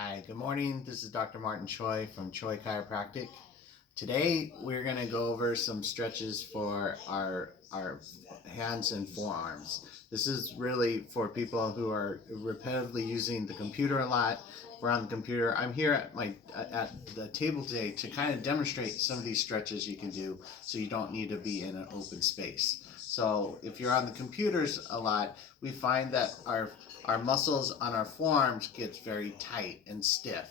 Hi, good morning. This is Dr. Martin Choi from Choi Chiropractic. Today we're going to go over some stretches for our hands and forearms. This is really for people who are repetitively using the computer a lot. We're on the computer. I'm here at the table today to kind of demonstrate some of these stretches you can do so you don't need to be in an open space. So if you're on the computers a lot, we find that our muscles on our forearms gets very tight and stiff.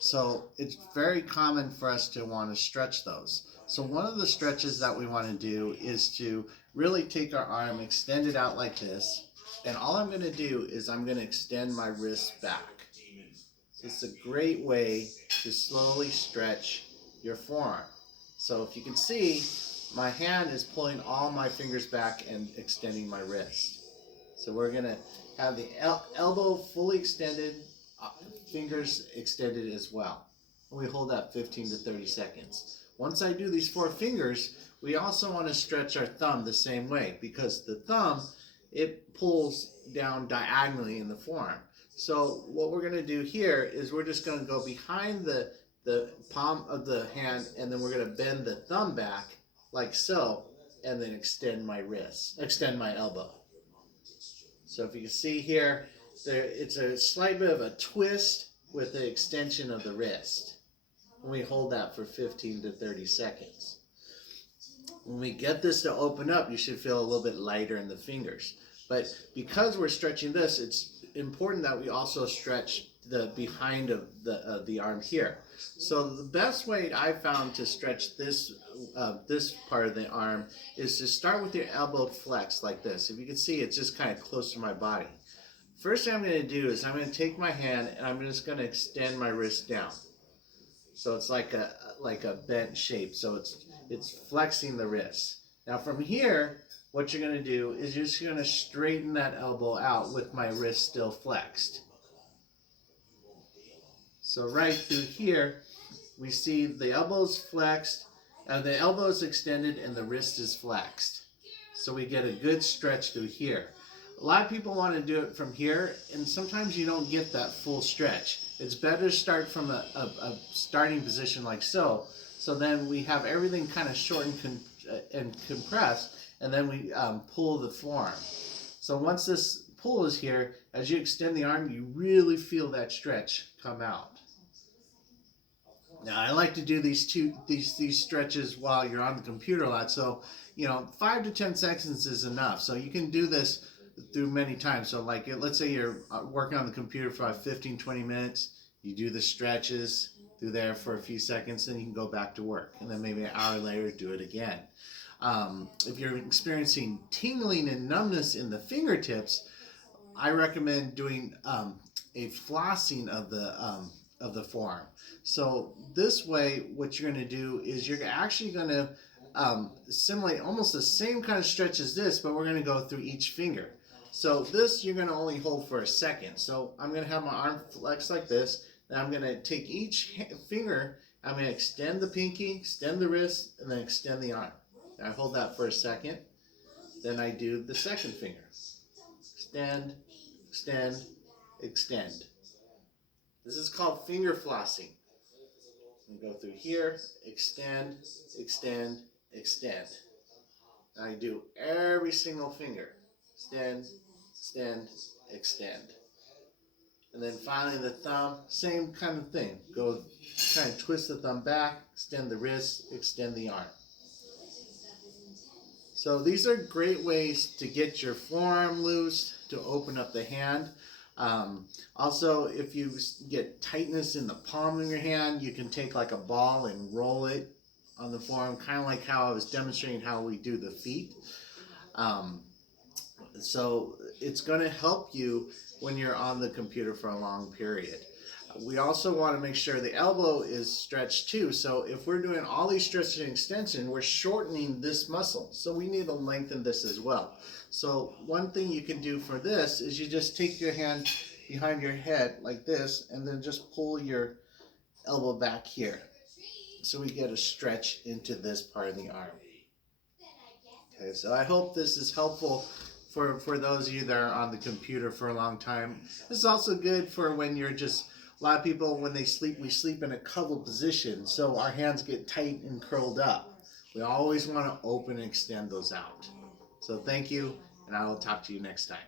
So it's very common for us to want to stretch those. So one of the stretches that we want to do is to really take our arm, extend it out like this, and all I'm going to do is I'm going to extend my wrist back. It's a great way to slowly stretch your forearm. So if you can see, my hand is pulling all my fingers back and extending my wrist. So we're going to have the elbow fully extended, fingers extended as well. And we hold that 15 to 30 seconds. Once I do these 4 fingers, we also want to stretch our thumb the same way because the thumb, it pulls down diagonally in the forearm. So what we're going to do here is we're just going to go behind the palm of the hand, and then we're going to bend the thumb back like so, and then extend my elbow. So if you can see here, it's a slight bit of a twist with the extension of the wrist. And we hold that for 15 to 30 seconds. When we get this to open up, you should feel a little bit lighter in the fingers. But because we're stretching this, it's important that we also stretch the behind of the arm here. So the best way I found to stretch this part of the arm is to start with your elbow flexed like this. If you can see, it's just kind of close to my body. First thing I'm going to do is I'm going to take my hand and I'm just going to extend my wrist down. So it's like a bent shape. So it's flexing the wrist. Now from here, what you're going to do is you're just going to straighten that elbow out with my wrist still flexed. So right through here, we see the elbow's flexed, the elbow's extended, and the wrist is flexed. So we get a good stretch through here. A lot of people want to do it from here, and sometimes you don't get that full stretch. It's better to start from a starting position like so. So then we have everything kind of short and compressed, and then we pull the forearm. So once this pull is here, as you extend the arm, you really feel that stretch come out. Now I like to do these stretches while you're on the computer a lot. So 5 to 10 seconds is enough. So you can do this through many times. So like let's say you're working on the computer for 15-20 minutes. You do the stretches through there for a few seconds, then you can go back to work, and then maybe an hour later do it again. If you're experiencing tingling and numbness in the fingertips, I recommend doing a flossing of the forearm. So this way, what you're going to do is you're actually going to simulate almost the same kind of stretch as this, but we're going to go through each finger. So this you're going to only hold for a second. So I'm going to have my arm flexed like this. Then I'm going to take each finger, I'm going to extend the pinky, extend the wrist, and then extend the arm. I hold that for a second. Then I do the second finger. Extend, extend, extend. This is called finger flossing. You go through here, extend, extend, extend. I do every single finger. Extend, extend, extend. And then finally the thumb, same kind of thing. Go kind of twist the thumb back, extend the wrist, extend the arm. So these are great ways to get your forearm loose, to open up the hand. Also, if you get tightness in the palm of your hand, you can take like a ball and roll it on the forearm, kind of like how I was demonstrating how we do the feet. So it's going to help you when you're on the computer for a long period. We also want to make sure the elbow is stretched too. So if we're doing all these stretches and extension, we're shortening this muscle. So we need to lengthen this as well. So one thing you can do for this is you just take your hand behind your head like this, and then just pull your elbow back here. So we get a stretch into this part of the arm. Okay, so I hope this is helpful for those of you that are on the computer for a long time. This is also good for when you're just A lot of people, when they sleep, we sleep in a cuddled position, so our hands get tight and curled up. We always want to open and extend those out. So thank you, and I will talk to you next time.